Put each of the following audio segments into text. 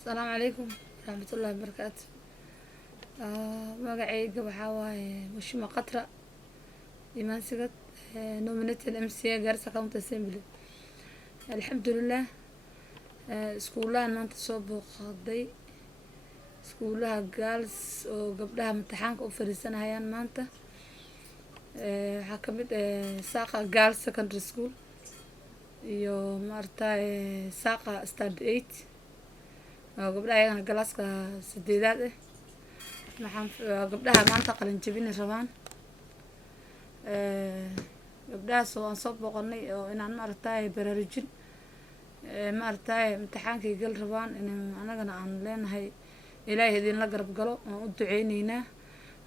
السلام عليكم ورحمة الله وبركاته. magacayga waxaa waaye Mushima Qatra imaan sigad nominated MCA Garissa County Assembly. alxamdulilah iskuulahan maanta soo booqday iskuulaha girls oo gabdhaha imtixaanka u fariisanayaan maanta. waxaa kamid Saqa Girls Secondary School iyo maartay Saqa Standard 8 oo gabdhaha ayagana galaaska 8aad maxaan gabdhaha maanta qalin jabin rabaan. gabdhahaas oo aan soo booqanay oo inaan maartay baraarujin maartay imtixaankii gal rabaan in anagana aan leenahay ilaahay idin la garab galo oo u duceyneynaa.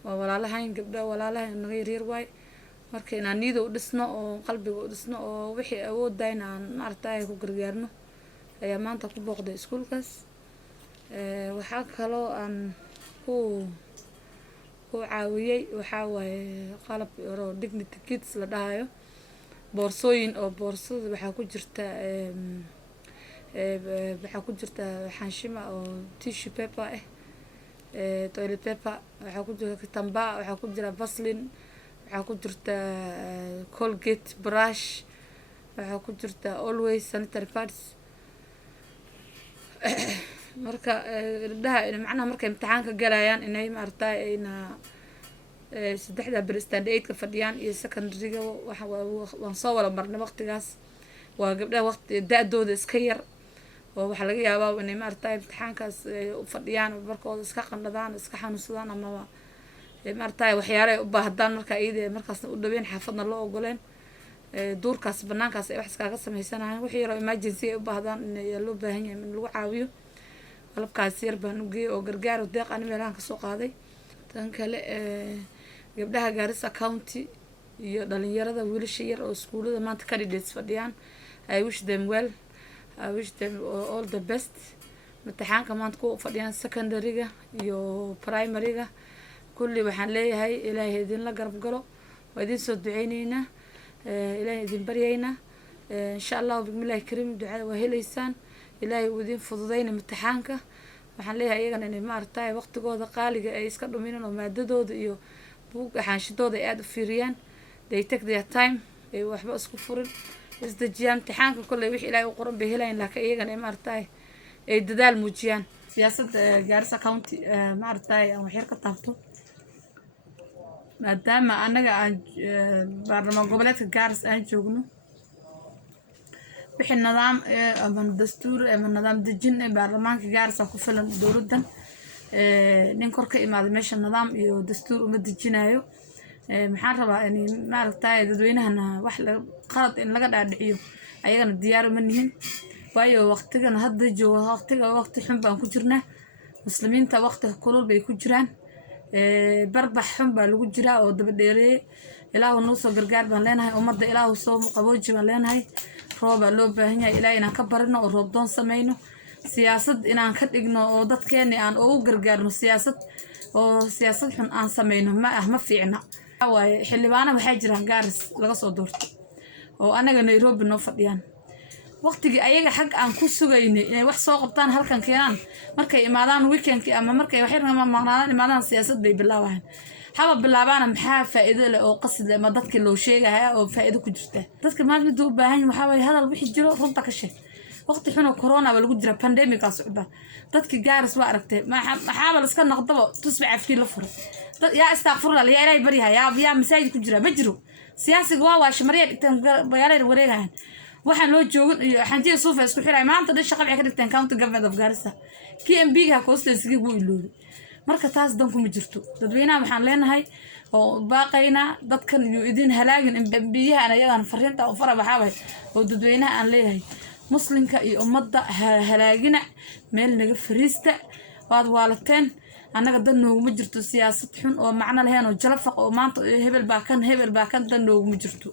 waa walaalahayn gabdhaha walaalahayn naga yaryar waay marka inaan niyada u dhisno oo qalbiga u dhisno oo wixii awoodayna aan maartay ku gargaarno ayaa maanta ku booqday iskuulkaas. waxaa kaloo aan ku caawiyay waxaa waaye qalab yaro dignity kits la dhahayo boorsooyin oo boorsada waxaa ku jirta xanshima oo tissue paper toilet paper waxaa ku jira kitambaa waxaa ku jira vaseline waxaa ku jirta Colgate brush waxaa ku jirta always sanitary pads. marka gabdhaha macnaha markay imtixaanka galayaan inay maartay ayna saddexda bar standard 8 ka fadhiyaan iyo secondary-ga waan soo wada marnay waqtigaas. waa gabdhaha waqti daadooda iska yar oo waxa laga yaabaa inay maartay imtixaankaas u fadhiyaan markooda iska qandhadaan iska xanuunsadaan ama maartay waxyaalo u baahdaan marka iyada markaasna u dhaweyn xaafadna loo ogoleen duurkaas banaankaas ay wax iskaga sameeysanayaan wixii yar emergency ay u baahdaan in loo baahan yahay in lagu caawiyo. qalabkaas yar baan u geeyay oo gargaar oo deeq aan meelahan ka soo qaaday. tan kale gabdhaha Garissa County iyo dhalinyarada wiilasha yar oo iskuulada maanta candidates fadhiyaan I wish them well. I wish them all the best. imtixaanka maanta ku fadhiyaan secondary-ga iyo primary-ga kulli waxaan leeyahay ilaahay idin la garab galo waa idin soo duceyneynaa ilaahay idin baryeynaa insha Allah bismillahi karim ducada waa heleysaan ilaahay uu idin fududeyna imtixaanka. waxaan leeyahay iyagana inay maartay waqtigooda qaaliga ay iska dhuminaan oo maadadooda iyo buug xaanshidooda ay aad u fiiriyaan they take their time ay waxba isku furin isdajiyaan imtixaanka kulli wixii ilaahay u qoran bay helayaan laakiin iyagana ay maartay ay dadaal muujiyaan. siyaasadda Garissa County maartay aan wax yar ka taabto maadaama anaga aan baarlamaan goboleedka Garissa aan joogno wixii nidaam ama dastuur ama nidaam dejin baarlamaanka Garissa ku filan dowladdan nin kor ka imaaday meesha nidaam iyo dastuur uma dejinayo. maxaan rabaa in maartay dadweynahana wax qalad in laga dhaadhiciyo ayagana diyaar uma nihin waayo waqtigan hadda joogo waqti xun baan ku jirnaa muslimiinta waqti kulul bay ku jiraan barbax xun baa lagu jiraa oo daba dheereeyay ilaahu noo soo gargaar baan leenahay ummadda ilaahu soo qabooji baan leenahay roob baa loo baahan yahay ilaahay inaan ka barino oo roob doon sameyno siyaasad inaan ka dhigno oo dadkeena aan ugu gargaarno siyaasad xun aan sameyno ma fiicna. waaye xildhibaano waxay jiraan Garissa laga soo doorto oo anaga Nairobi noo fadhiyaan waqtigii ayaga xag aan ku sugaynay inay wax soo qabtaan halkan keenan markay imaadaan weekend-kii ama markay wax yar maqnaadaan imaadaan siyaasad bay bilaabaan haba bilaabana maxaa faa'iido leh oo qasad leh ma dadkii loo sheegaya oo faa'iido ku jirta dadka maanta mid u baahan waxa way hadal wixii jiro runta ka sheeg waqti xun oo corona ba lagu jira pandemic ah socda dadkii Garissa waa aragtay maxaa la iska noqdaba tusbic afkii la furay yaa astaghfirullah yaa ilaahay bariha yaa masaajid ku jira ma jiro siyaasiga waa shimariya dhigtaan bayaalay wareegahan waxaan loo joogin iyo xanjiye suufa isku xiray maanta dhan shaqo ay ka dhigtaan county government of Garissa KMB-ga hoosteesiga buu ilooday marka taas dan kuma jirto dadweynaha waxaan leenahay oo baaqayna dadkan iyo idin halaagin biyaha ayagan fariinta oo fara baxay oo dadweynaha aan leeyahay muslimka iyo ummadda halaagina meel naga fariista waad waalateen anaga dan nooguma jirto siyaasad xun oo macna lahayn oo jalafaq oo maanta hebel baa kan dan nooguma jirto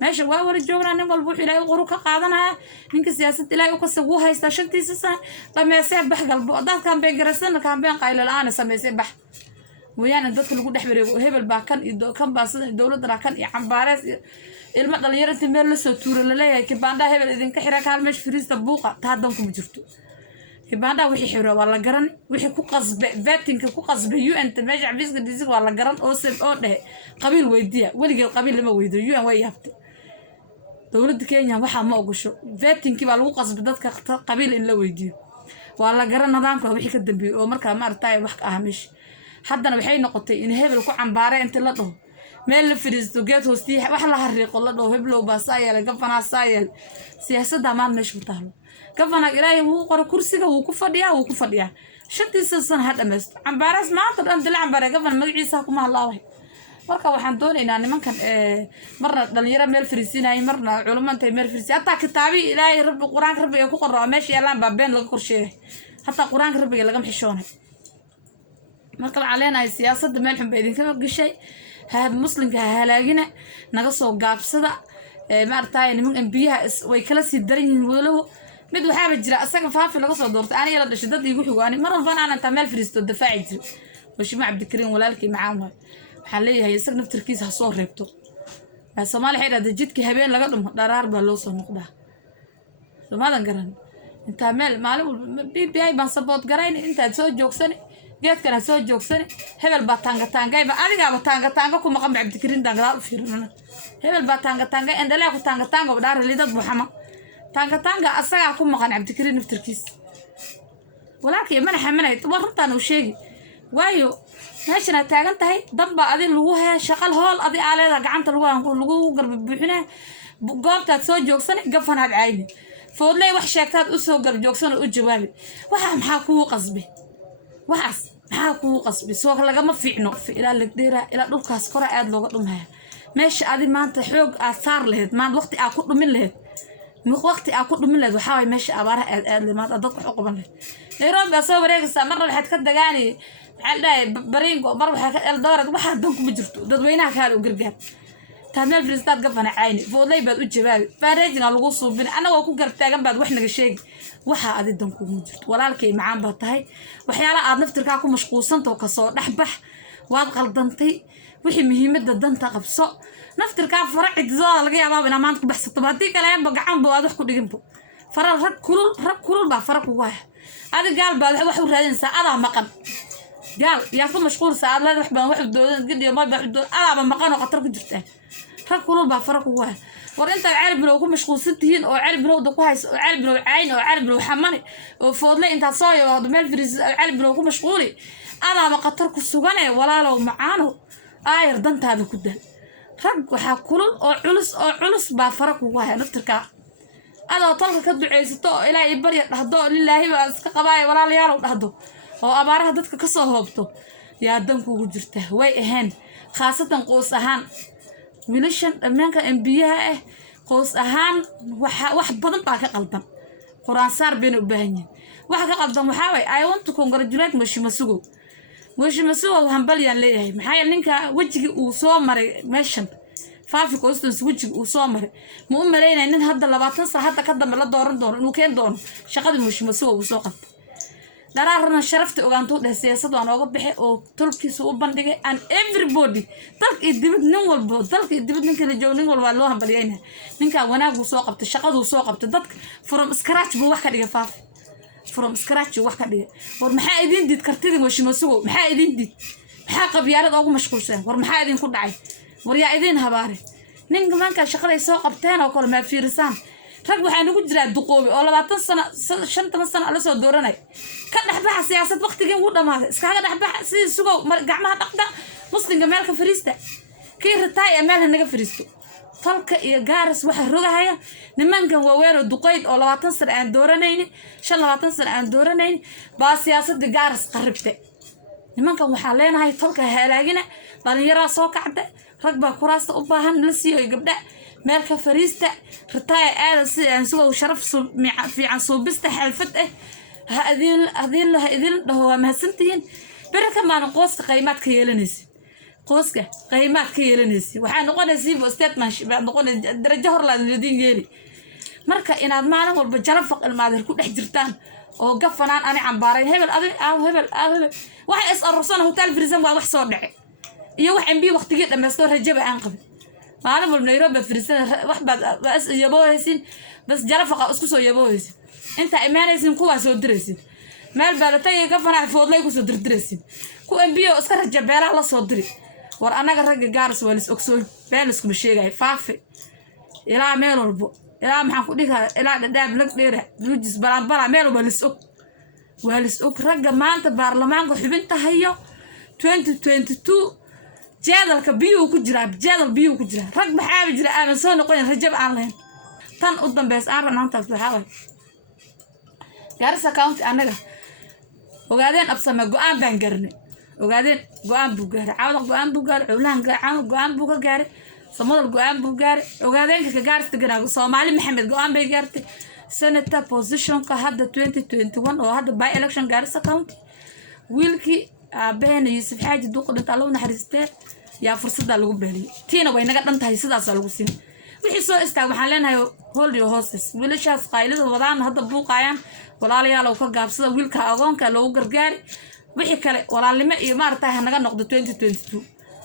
meesha waa wala joognaa nin walba wuxuu ilaahay qoru ka qaadanaya ninka siyaasad ilaahay u kasoo uu haysta shantiisa sano dhameysay bax galbo dadkan bay garasana kaambeen qayl la'aan sameysay bax wayaan dadka lagu dhex wareego hebel baa kan iyo kan baa sida dowladda kan iyo cambaarees ilma dhalinyarada meel la soo tuuro la leeyahay kibaandha hebel idinka xiraa kaalmeesh firiista buuqa taa dan kuma jirto كبادا وحي حرا ولا قرن وحي كو قصب فاتنك كو قصب يو أنت ماجع بيسك ديزك ولا قرن أو سب أو ده قبيل ويديا ولقى القبيل لما ويدو يو أن ويهبت دولة كينيا وحا ما أقوشو فاتنك بالو قصب دتك قبيل إلا ويديو ولا قرن نظامك وحي كدبي ومركا ما ارتاي وحك أهمش حدنا بحي نقطي إن هبل كو عن باري أنت لطه ميل فريستو جات هوستي وحلا هريق لطه هبلو باسايل قفنا سايل سياسة دمان مش بتهلو كفنا إلهي هو قرر كرسيga wuu ku fadhiyaa shantiisa san hada meesto cambaaraas maanta dhan dil cambaare gafan magaciisa kuma halaaway marka waxaan doonaynaa nimankan marna dhalinyaro meel fariisinay marna culimada meel fariisin hatta kitaabi ilaahay rabbi quraanka rabbiga ku qorro meesha yaalaan baabeen laga qorsheeyay hatta quraanka rabbiga laga xishoonay marka caleenay siyaasadda meel xun bay idinka gashay haad muslimka halaagina naga soo gaabsada ma artay niman biyaha way kala sii daran yihiin walaalo mid waxaa jira asaga faafi laga soo doortay aan yala dhashay dad igu xigaani mar walba aan inta meel fariisto difaaci jir washi ma Cabdikariin walaalkii macaan waxa leeyahay isaga naftirkiisa soo reebto Soomaali xeerada jidka habeen laga dhumo dharaar baa loo soo noqdaa Soomaalian garan inta meel maalin BBI baan support garayn inta soo joogsanay geedkana soo joogsanay hebel baa taangay ba adiga ba taanga ku maqan Cabdikariin dagaal u fiirnana hebel baa taanga indhalaa ku taanga dhaar lidad Muhammad تانغا أسرع أكون مقان عبدالكريم نفتركيس ولكن من حملها تورطان وشيء وايو ماشينا تاغن تهي ضبا أدي لغوها شغل هول أدي على قعنت لغو قرب بحنا قوبتا تسو جوكسن قفن هاد عيني فودلي وحشاكتات أسو قرب جوكسن وجوالي وحا محاكو قصبي وحاس محاكو قصبي سواك لغا ما فيعنو في إلا لقديرة إلا دولكاس كورا آد لغا دمها ماشي أدي ما انت حوق آثار لهد ما وقتي أكون من لهد وقتي أكون من لهد وحاوي ماشي أبارها آد لما تضطق حقوبا لهد نيروبي أسوي بريقسا مرة لحد كدقاني حالي برينكو مرة الدورة waxaa danku ma jirto dadweynaha kale u gargaar taameel firistaad gafana cayni foolay baad u jawaabi fareejina lagu suubin anaga ku gartaagan baad wax naga sheegi waxa aad danku ma jirto walaalkay macaan baad tahay waxyaala aad naftirka ku mashquulsanto ka soo dhaxbax waad qaldantay wixii muhiimada danta qabso naftirka faracidooda laga yaabaa in maanta ku baxsato hadii kale aan gacan boo aad wax ku dhiginbo faral rag kulul baa faraq ugu ah adiga gaal baad wax u raadinaysaa adaa maqan قال يا فما مشغول ساعات لا وحبان واحد دول قد ما بعد أنا بمقانه قطر كجرته ركولوا بعفرق واحد وأنت عارف لو كم مشغول ستين أو عارف لو دقوايس أو عارف لو عين أو عارف لو حماني وفضل أنت صاير وهذا مال فريز عارف لو كم مشغولي أنا ما قطرك السجنة ولا لو معانه يردنت هذا كده رك وحكولوا أو علص بعفرق واحد نفترك أنا طلق كده عيسى إلى يبري هذا لله بس كقبايل ولا ليارو هذا oo abaaraha dadka ka soo hoobto yaa danku ugu jirta way ahaan khaasatan qoys ahaan wiilashan dhamaanka MBA ah qoys ahaan wax badan baa ka qaldan quraan saar been u baahan yihiin waxa ka qaldan waxa way I want to congratulate Mashimasugo hambalyan leeyahay maxay ninka wajiga uu soo maray meeshan faafi qoystas wajiga uu soo maray ma u maleynay nin hadda 20 sano hadda ka dambe la dooran doono inuu keen doono shaqada Mashimasugo uu soo qabtay دارنا شرفت وقانتو ده سياسة وأنا أقول بحي أو تلقي سوق بندقة and everybody تلقي الدبت نقول بو تلقي الدبت نك اللي جو نقول والله بريانها نك وأنا أقول سوق بتشقد وسوق بتدك from scratch بواحد دقيقة فاف from scratch بواحد دقيقة ورمحايدين دي تكرتين وش مسوق محايدين دي محاق بيارد أقول مشغول سنة ورمحايدين كل عين وريايدين هباري نك كمان كان شغلة سوق بتاعنا وكل ما في رسام رجع حين نقول جرا دقوبي ولا 20 سنة شنطة سنة على سود دورنا كان نحبها سياسة وقت جين ولا ما إسكان نحبها سوق جمعها نقدا مسلم جمالك فريسته كي رتاي أمالها نجا فريستو طلق جارس واحد رجع هيا نمان كان ووير الدقيد ولا 20 سنة عن دورنين شل 20 سنة عن دورنين بس سياسة جارس قربته نمان كان وحالين هاي طلق هلاجنا بني يرى سوق عده ركبة كراسة أباهن لسيو يقبل مالك فريسته رتاي عن سوق وشرف في عن صوبسته حلفته هذين هو مهسنتين بركة ما نقص قيمات كيلنسي قصة قيمات كيلنسي وحنا نقول نسيب أستاذ ماشي نقول درجة هرلا الذين يلي مركا إن هذا معنا والبجرفق المادر كل حجرتان أو قفنا أنا عم بارين هبل واحد أسأل رسولنا هو تالف رزم واحد صار دعي يوح عم بي وقت جيت لما استور هجبه عن قبل معنا بالنيروبي في رسالة واحد بس يبوه يسين بس جرفق أسكسو يبوه يسين أنت إيمانيسين قوة سو درسين meel baalatay ka fanaa foodlay ku soo dirdiraysid ku MBO iska rajabeela la soo diri war anaga ragga gaaris waa lis ogsoon been isku sheegay faafi ilaa meel walbo ilaa maxaan ku dhigaa ilaa dhadhaab lag dheera lujis balanbala meel walba waa lis og ragga maanta baarlamaanka xubinta hayo 2022 جادل كبيو كجرا جادل بيو كجرا رق بحاجة جرا أنا سون قوي رجب عنهم تن قدام بس أنا نانت بحاول جالس أكاونت أنا وقاعدين أبصم جوان بنجرني وقاعدين جوان بوجار عاود جوان بوجار علان عاود جوان بوجار صمود جوان بوجار وقاعدين كجارس تجرا صومالي محمد جوان بيجارتي سنة بوزيشن كهذا 2021 وهذا باي إلكشن جالس أكاونت ويلكي بين يوسف حاجة دوق دتالو نحرسته يا فرصة لو بلي تينا وين قد أنت هاي سداس لو سين وحسوا استوى محلنا هول يهوسس ويلشاس قايلد وضعنا هذا بوقايان ولا لي لو كجاب سدا ويلك أغون كلو جرجاري وحكي ولا لما يمارتها نجا نقد 2022